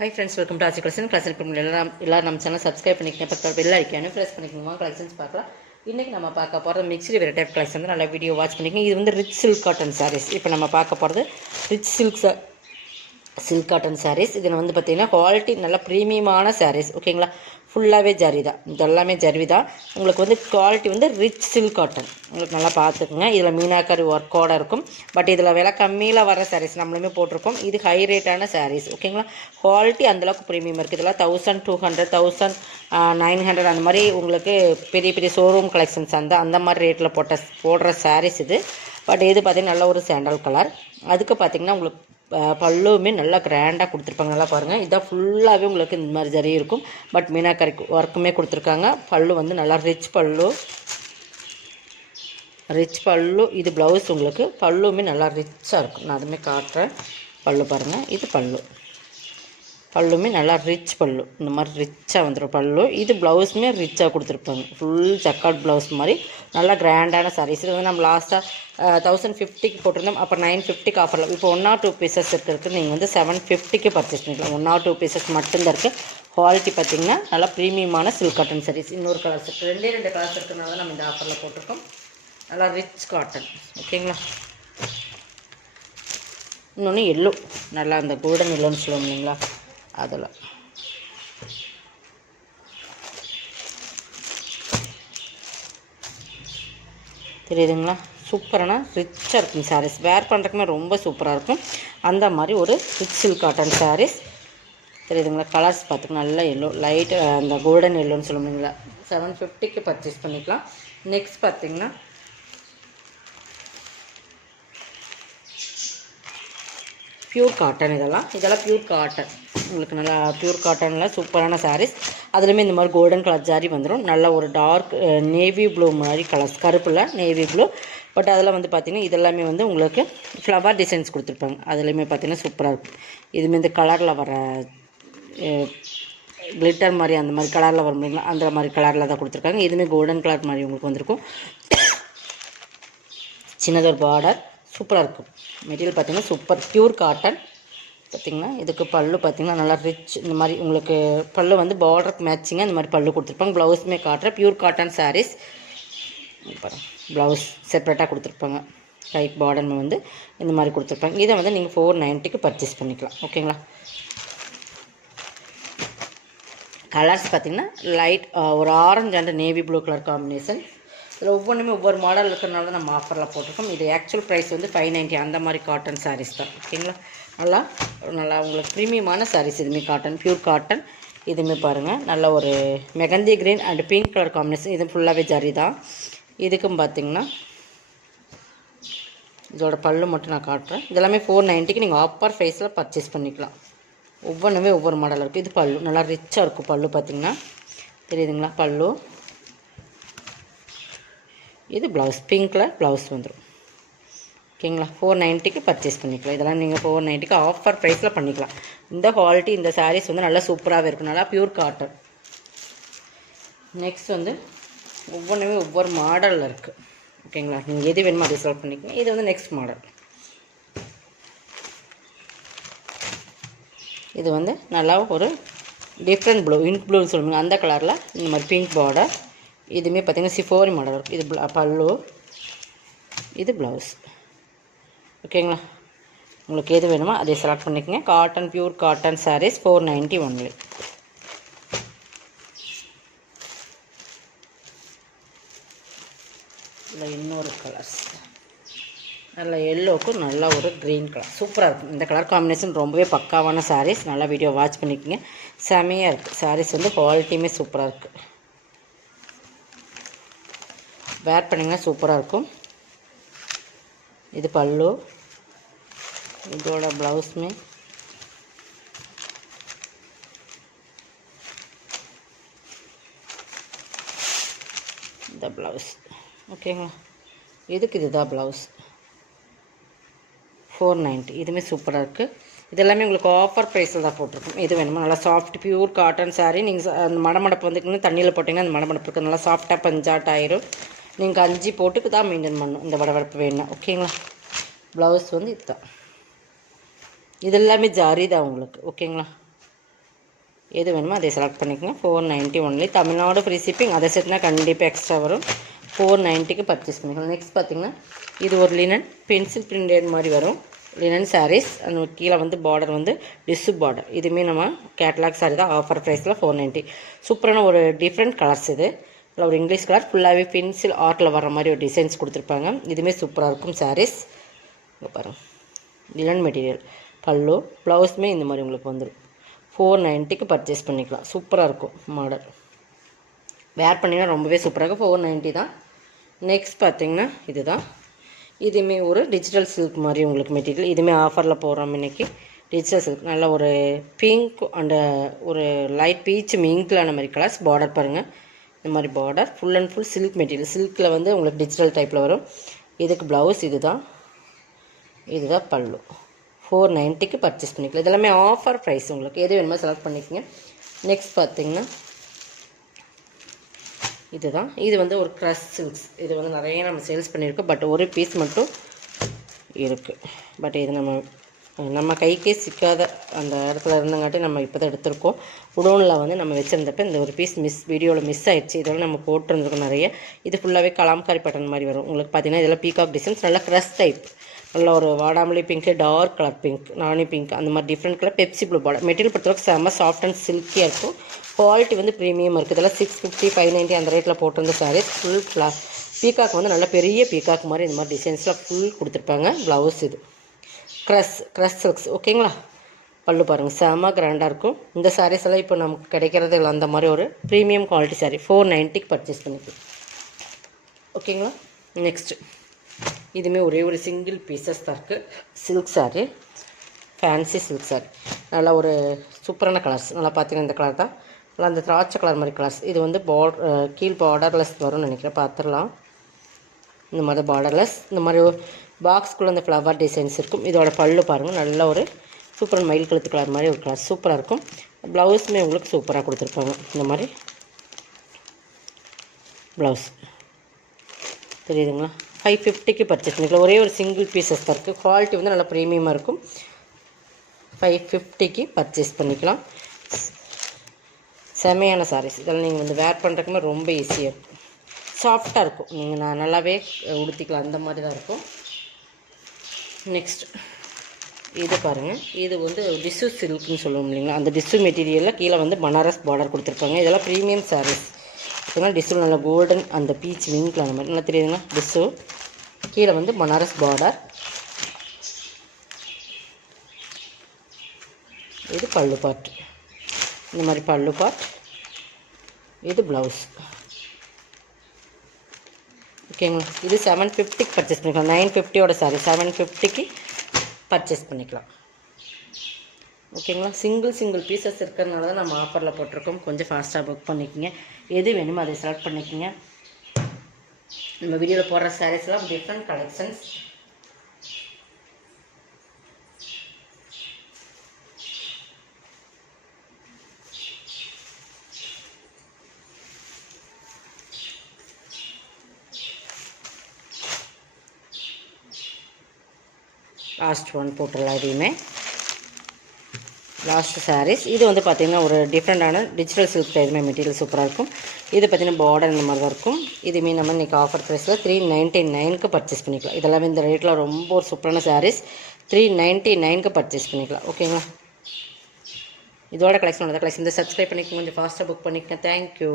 Hi friends, welcome to Achi Collection. Collection எல்லாரும் நம்ம channel subscribe பண்ணிக்கங்க, பக்கத்துல பெல் ஐகானை பிரஸ் பண்ணிக்கங்க. கலெக்ஷன்ஸ் பார்க்கலாம். இன்னைக்கு நம்ம பார்க்க போறது மிக்ஸ்டு வெரைட்டி ஆஃப் கலெக்ஷன். நல்ல வீடியோ வாட்ச் பண்ணிக்கங்க. இது வந்து ரிச் சில்க் காட்டன் sarees. இப்போ நம்ம பார்க்க போறது ரிச் சில்க் காட்டன் sarees. இதில் வந்து பார்த்தீங்கன்னா குவாலிட்டி நல்ல ப்ரீமியமான sarees. ஓகேங்களா, ஃபுல்லாகவே ஜரி தான், இது எல்லாமே ஜரி தான். உங்களுக்கு வந்து குவாலிட்டி வந்து ரிச் சில்க் காட்டன். உங்களுக்கு நல்லா பார்த்துக்குங்க. இதில் மீனாக்கரி ஒர்க்கோடு இருக்கும். பட் இதில் விலை கம்மியில் வர sarees நம்மளுமே போட்டிருக்கோம். இது ஹை ரேட்டான sarees. ஓகேங்களா, குவாலிட்டி அந்தளவுக்கு ப்ரீமியம் இருக்குது. இதெல்லாம் 1200 1900 அந்த மாதிரி உங்களுக்கு பெரிய பெரிய ஷோரூம் கலெக்ஷன்ஸ் அந்த மாதிரி ரேட்டில் போடுற sarees இது. பட் இது பார்த்திங்கன்னா நல்ல ஒரு சாண்டல் கலர். அதுக்கு பார்த்திங்கன்னா உங்களுக்கு பல்லுமே நல்லா கிராண்டாக கொடுத்துருப்பாங்க. நல்லா பாருங்கள், இதான் ஃபுல்லாகவே உங்களுக்கு இந்த மாதிரி ஜரி இருக்கும். பட் மீனாக்கரி ஒர்க்குமே கொடுத்துருக்காங்க. பல்லு வந்து நல்லா ரிச் பல்லு. இது ப்ளவுஸ். உங்களுக்கு பல்லுமே நல்லா ரிச்சாக இருக்கும். நான் அதுவுமே காட்டுறேன். பல்லு பாருங்கள், இது பல்லுமே நல்லா ரிச் பல்லு. இந்த மாதிரி ரிச்சாக வந்துடும் பல்லு. இது ப்ளவுஸுமே ரிச்சாக கொடுத்துருப்பாங்க. ஃபுல் ஜக்கார்ட் ப்ளவுஸ் மாதிரி நல்லா கிராண்டான சாரீஸ். இது வந்து நம்ம லாஸ்ட்டாக 1050க்கு போட்டிருந்தோம். அப்புறம் 950க்கு ஆஃபரில் இப்போ 1 or 2 பீசஸ் இருக்குது. நீங்கள் வந்து 750க்கு பர்ச்சேஸ் பண்ணிக்கலாம். 1 or 2 பீசஸ் மட்டும்தான் இருக்குது. குவாலிட்டி பார்த்திங்கன்னா நல்லா ப்ரீமியமான சில்க் காட்டன் சாரீஸ். இன்னொரு கலர்ஸ் இருக்குது, ரெண்டு கலர்ஸ் இருக்கிறதுனால நம்ம இந்த ஆஃபரில் போட்டிருக்கோம். நல்லா ரிச் காட்டன். ஓகேங்களா, இன்னொன்று எல்லோ, நல்லா அந்த கோல்டன் எல்லோன்னு சொல்லுவோம் இல்லைங்களா, அதில் தெரியுதுங்களா, சூப்பரான ரிச்சாக இருக்கும் சாரீஸ். வேர் பண்ணுறதுக்குமே ரொம்ப சூப்பராக இருக்கும். அந்த மாதிரி ஒரு ரிச் சில்க் காட்டன் சாரீஸ். தெரியுதுங்களா, கலர்ஸ் பார்த்துக்கலாம். நல்லா எல்லோ, லைட் அந்த கோல்டன் எல்லோன்னு சொல்லுவீங்களா. 750க்கு பர்ச்சேஸ் பண்ணிக்கலாம். நெக்ஸ்ட் பார்த்திங்கன்னா பியூர் காட்டன். இதெல்லாம் பியூர் காட்டன். உங்களுக்கு நல்லா பியூர் காட்டனில் சூப்பரான சாரீஸ். அதுலேயுமே இந்த மாதிரி கோல்டன் கலர் ஜாரி வந்துடும். நல்ல ஒரு டார்க் நேவி ப்ளூ மாதிரி கலர்ஸ், கருப்பில் நேவி ப்ளூ. பட் அதில் வந்து பார்த்திங்கன்னா இதெல்லாமே வந்து உங்களுக்கு ஃப்ளவர் டிசைன்ஸ் கொடுத்துருப்பாங்க. அதுலேயுமே பார்த்திங்கன்னா சூப்பராக இருக்கும். இதுமாரி இந்த கலரில் வர கிளிட்டர் மாதிரி அந்த மாதிரி கலரில் வரும் இல்லைங்களா, அந்த மாதிரி கலரில் தான் கொடுத்துருக்காங்க. இதுவுமே கோல்டன் கலர் மாதிரி உங்களுக்கு வந்திருக்கும். சின்னதொரு பார்டர், சூப்பராக இருக்கும். மெட்டீரியல் பார்த்திங்கன்னா சூப்பர் பியூர் காட்டன். பார்த்திங்கன்னா இதுக்கு பல்லு பார்த்திங்கன்னா நல்லா ரிச். இந்த மாதிரி உங்களுக்கு பல்லு வந்து பார்டருக்கு மேட்சிங்காக இந்த மாதிரி பல்லு கொடுத்துருப்பாங்க. ப்ளவுஸுமே காட்டுறேன். Pure cotton saris. ப்ளவுஸ் செப்பரேட்டாக கொடுத்துருப்பாங்க. கைக் பார்டர் வந்து இந்த மாதிரி கொடுத்துருப்பாங்க. இதை வந்து நீங்கள் 490க்கு பர்ச்சேஸ் பண்ணிக்கலாம். ஓகேங்களா, கலர்ஸ் பார்த்திங்கன்னா லைட் ஒரு orange and navy blue colour combination. இதில் ஒவ்வொன்றுமே ஒவ்வொரு மாடல் இருக்கிறனால தான் நம்ம ஆஃபரில் போட்டிருக்கோம். இது ஆக்சுவல் ப்ரைஸ் வந்து 590. அந்த மாதிரி காட்டன் சாரீஸ் தான். ஓகேங்களா, நல்லா உங்களுக்கு ப்ரீமியமான சாரீஸ். இதுவுமே காட்டன், பியூர் காட்டன். இதுவுமே பாருங்கள், நல்ல ஒரு mehndi green and pink colour combination. இது ஃபுல்லாகவே ஜரி தான். இதுக்கும் பார்த்திங்கன்னா இதோட பல்லு மட்டும் நான் காட்டுறேன். இதெல்லாமே 490க்கு நீங்கள் ஆஃபர் ப்ரைஸில் பர்ச்சேஸ் பண்ணிக்கலாம். ஒவ்வொன்றுமே ஒவ்வொரு மாடல் இருக்குது. இது பல்லு நல்லா ரிச்சாக இருக்கும். பல்லு பார்த்திங்கன்னா தெரியுதுங்களா, பல்லு. இது ப்ளவுஸ், பிங்க் கலர் ப்ளவுஸ் வந்துடும். ஓகேங்களா, 490க்கு பர்ச்சேஸ் பண்ணிக்கலாம். இதெல்லாம் நீங்கள் 490க்கு ஆஃபர் ப்ரைஸில் பண்ணிக்கலாம். இந்த குவாலிட்டி இந்த சாரீஸ் வந்து நல்லா சூப்பராகவே இருக்கும். நல்லா பியூர் காட்டன். நெக்ஸ்ட் வந்து ஒவ்வொன்றுமே ஒவ்வொரு மாடலில் இருக்குது. ஓகேங்களா, நீங்கள் எது வேணுமோ அதை செலக்ட் பண்ணிக்கோங்க. இது வந்து நெக்ஸ்ட் மாடல். இது வந்து நல்லா ஒரு டிஃப்ரெண்ட் ப்ளூ, இங்க் ப்ளூன்னு சொல்லுவாங்க, அந்த கலரில் இந்த மாதிரி பிங்க் பார்டர். இதுவுமே பார்த்திங்கன்னா சிஃபோரி மாடல் இருக்கும். இது பல்லு, இது ப்ளவுஸ். ஓகேங்களா, உங்களுக்கு எது வேணுமோ அதை செலக்ட் பண்ணிக்கோங்க. Cotton, pure cotton saris 490 only. இல்லை இன்னொரு கலர்ஸ், நல்ல எல்லோவுக்கும் நல்ல ஒரு க்ரீன் கலர் சூப்பராக இருக்கும். இந்த கலர் காம்பினேஷன் ரொம்பவே பக்காவான சாரீஸ். நல்லா வீடியோ வாட்ச் பண்ணிக்கோங்க. செமையாக இருக்குது சாரீஸ். வந்து குவாலிட்டியுமே சூப்பராக இருக்குது. வேர் பண்ணிங்கன்னா சூப்பராக இருக்கும். இது பல்லு, இதோட ப்ளவுஸுமே இந்த ப்ளவுஸ். ஓகேங்களா, இதுதான் ப்ளவுஸ் 490. இதுவுமே சூப்பராக இருக்குது. இதெல்லாமே உங்களுக்கு ஆஃபர் ப்ரைஸில் தான் போட்டிருக்கோம். இது வேணுமா, நல்லா சாஃப்ட் பியூர் காட்டன் சாரீ. நீங்கள் அந்த மடமடப்பு வந்துக்கிங்க தண்ணியில் போட்டிங்கன்னா அந்த மடமடப்பு இருக்குது. நல்லா சாஃப்டாக பஞ்சாட் ஆயிரும். நீங்கள் 5 போட்டுக்கு தான் மெயின்டைன் பண்ணணும் இந்த வடவடப்பு வேணும். ஓகேங்களா, ப்ளவுஸ் வந்து இதுதான். இது எல்லாமே ஜாரி தான் உங்களுக்கு. ஓகேங்களா, எது வேணுமோ அதை செலக்ட் பண்ணிக்கோங்க. 490 ஒன்லி. Tamil Nadu free shipping. அதை சேர்த்துனா கண்டிப்பாக எக்ஸ்ட்ரா வரும். 490க்கு பர்ச்சேஸ் பண்ணிக்கலாம். நெக்ஸ்ட் பார்த்திங்கன்னா இது ஒரு லினன் பென்சில் பிரிண்டட் மாதிரி வரும் லினன் சாரீஸ். அந்த கீழே வந்து பார்டர் வந்து டிஷ்யூ பார்டர். இதுவுமே நம்ம கேட்லாக் சாரீ தான். ஆஃபர் ப்ரைஸில் 490. சூப்பரான ஒரு டிஃப்ரெண்ட் கலர்ஸ் இது. இல்லை ஒரு இங்கிலீஷ் கலர் ஃபுல்லாகவே பென்சில் ஆர்ட்டில் வர மாதிரி ஒரு டிசைன்ஸ் கொடுத்துருப்பாங்க. இதுவுமே சூப்பராக இருக்கும் சாரீஸ். இங்கே பாருங்கள், லினன் மெட்டீரியல். பல்லு ப்ளவுஸுமே இந்த மாதிரி உங்களுக்கு வந்துடும். 490க்கு பர்ச்சேஸ் பண்ணிக்கலாம். சூப்பராக இருக்கும் மாடல். வேர் பண்ணிங்கன்னா ரொம்பவே சூப்பராக இருக்கும். 490 தான். நெக்ஸ்ட் பார்த்திங்கன்னா இதுதான். இதுவுமே ஒரு டிஜிட்டல் சில்க் மாதிரி உங்களுக்கு மெட்டீரியல். இதுவுமே ஆஃபரில் போடுறோம் இன்றைக்கி. டிஜிட்டல் சில்க் நல்ல ஒரு பிங்க் அண்ட் ஒரு லைட் பீச் மிங்க்லான மாதிரி கலர்ஸ். பார்டர் பாருங்கள், இந்த மாதிரி border. Full and full silk material. சில்கில் வந்து உங்களுக்கு டிஜிட்டல் டைப்பில் வரும். இதுக்கு ப்ளவுஸ் இதுதான் பல்லு. 490க்கு பர்ச்சேஸ் பண்ணிக்கலாம். இதெல்லாமே ஆஃபர் ப்ரைஸ். உங்களுக்கு எது வேணுமோ செலக்ட் பண்ணிக்கோங்க. நெக்ஸ்ட் பார்த்திங்கன்னா இதுதான். இது வந்து ஒரு க்ரஷ் சில்க்ஸ். இது வந்து நிறைய நம்ம சேல்ஸ் பண்ணியிருக்கோம். பட் ஒரு பீஸ் மட்டும் இருக்குது. பட் இது நம்ம கைக்கே சிக்காத அந்த இடத்துல இருந்தங்காட்டி நம்ம இப்போ தான் எடுத்திருக்கோம். குடோனில் வந்து நம்ம வச்சுருந்தப்போ இந்த ஒரு பீஸ் வீடியோவில் மிஸ் ஆகிடுச்சு. இதெல்லாம் நம்ம போட்டிருந்துருக்கோம் நிறைய. இது ஃபுல்லாகவே கலாம்காரி பட்டன் மாதிரி வரும். உங்களுக்கு பார்த்திங்கன்னா இதெல்லாம் பீகாக் டிசைன்ஸ். நல்லா க்ரஷ் டைப். நல்ல ஒரு வாடாமல்லி பிங்க்கு, டார்க் கலர் பிங்க், நானி பிங்க், அந்த மாதிரி different colour Pepsi blue border. Material பொறுத்தவரைக்கும் செம்ம சாஃப்ட் அண்ட் சில்கியாக இருக்கும். குவாலிட்டி வந்து ப்ரீமியம் இருக்குது. இதெல்லாம் 650, 590 அந்த ரேட்டில் போட்டிருந்த சாரீஸ். ஃபுல் பீகாக் வந்து நல்ல பெரிய பீகாக் மாதிரி இந்த மாதிரி டிசைன்ஸ்லாம் ஃபுல் கொடுத்துருப்பாங்க. ப்ளவுஸ் இது க்ரஷ் சில்க்ஸ். ஓகேங்களா? பல்லு பாருங்கள், செம்ம கிராண்டாக இருக்கும். இந்த சாரீஸ் எல்லாம் இப்போ நமக்கு கிடைக்கிறது இல்லை. அந்த மாதிரி ஒரு ப்ரீமியம் குவாலிட்டி சாரீ 490க்கு பர்ச்சேஸ் பண்ணிக்கலாம். ஓகேங்களா? நெக்ஸ்ட்டு இதுவுமே ஒரே ஒரு சிங்கிள் பீசஸ் தான் இருக்குது. Silk sari, fancy silk sari. நல்லா ஒரு சூப்பரான கலர்ஸ். நல்லா பார்த்தீங்கன்னா இந்த கலர் தான். நல்லா அந்த திராட்சை கலர் மாதிரி கலர்ஸ். இது வந்து கீழ் பார்டர்லெஸ் வரும்னு நினைக்கிறேன். பார்த்துடலாம். இந்த மாதிரி பார்டர்லெஸ். இந்த மாதிரி பாக்ஸ்குள்ளே அந்த ஃப்ளவர் டிசைன்ஸ் இருக்கும். இதோட பல்லு பாருங்கள், நல்ல ஒரு சூப்பரான மயில் கழுத்து கலர் மாதிரி ஒரு கலர். சூப்பராக இருக்கும். ப்ளவுஸுமே உங்களுக்கு சூப்பராக கொடுத்துருப்பாங்க. இந்த மாதிரி ப்ளவுஸ் தெரியுதுங்களா? 550க்கு பர்ச்சேஸ் பண்ணிக்கலாம். ஒரே ஒரு சிங்கிள் பீசஸ் தான் இருக்குது. குவாலிட்டி வந்து நல்லா ப்ரீமியமாக இருக்கும். 550க்கு பர்ச்சேஸ் பண்ணிக்கலாம். செமையான சாரீஸ். இதெல்லாம் நீங்கள் வந்து வேர் பண்ணுறதுக்குமே ரொம்ப ஈஸியாக இருக்கும். சாஃப்டாக இருக்கும். நீங்கள் நல்லாவே உடுத்திக்கலாம். அந்த மாதிரி தான் இருக்கும். நெக்ஸ்ட் இது பாருங்கள். இது வந்து டிஷ்யூ சில்க்னு சொல்லுவோம் இல்லைங்களா? அந்த டிஷ்யூ மெட்டீரியலில் கீழே வந்து பனாரஸ் பார்டர் கொடுத்துருப்பாங்க. இதெல்லாம் ப்ரீமியம் சாரீஸ். பார்த்தீங்கன்னா டிஷ்யூ நல்லா கோல்டன் அந்த பீச் விங்கில் அந்த மாதிரி நல்லா தெரியுதுங்களா? டிஷ்யூ கீழே வந்து பனாரஸ் பார்டர். இது பல்லு பார்ட். இந்த மாதிரி பல்லு பார்ட். இது ப்ளவுஸ். ஓகேங்களா? இது 750க்கு பர்ச்சேஸ் பண்ணிக்கலாம். 950யோட சாரி 750க்கு பர்ச்சேஸ் பண்ணிக்கலாம். ஓகேங்களா? சிங்கிள் பீசஸ் இருக்கிறதுனால தான் நம்ம ஆஃபரில் போட்டிருக்கோம். கொஞ்சம் ஃபாஸ்ட்டாக புக் பண்ணிக்கோங்க. எது வேணுமோ அதை செலக்ட் பண்ணிக்கோங்க. நம்ம வீடியோவில் போடுற சாரீஸ்லாம் டிஃப்ரெண்ட் கலெக்ஷன்ஸ். லாஸ்ட் ஒன் போட்டுடலாம். இதையுமே லாஸ்ட் சாரீஸ். இது வந்து பார்த்திங்கன்னா ஒரு டிஃப்ரெண்ட்டான டிஜிட்டல் சில்க் டைப்மே மெட்டீரியல் சூப்பராக இருக்கும். இது பார்த்திங்கன்னா பார்டர் இந்த மாதிரி தான் இருக்கும். இதுவுமே நம்ம இன்றைக்கி ஆஃபர் ப்ரைஸில் 399க்கு பர்ச்சேஸ் பண்ணிக்கலாம். இதெல்லாமே இந்த ரேட்டில் ரொம்ப ஒரு சூப்பரான சாரீஸ். 399க்கு பர்ச்சேஸ் பண்ணிக்கலாம். ஓகேங்களா? இதோட கலெக்ஷன் இந்த சப்ஸ்கிரைப் பண்ணிக்கோங்க. கொஞ்சம் ஃபாஸ்ட்டாக புக் பண்ணிக்கோங்க. தேங்க்யூ.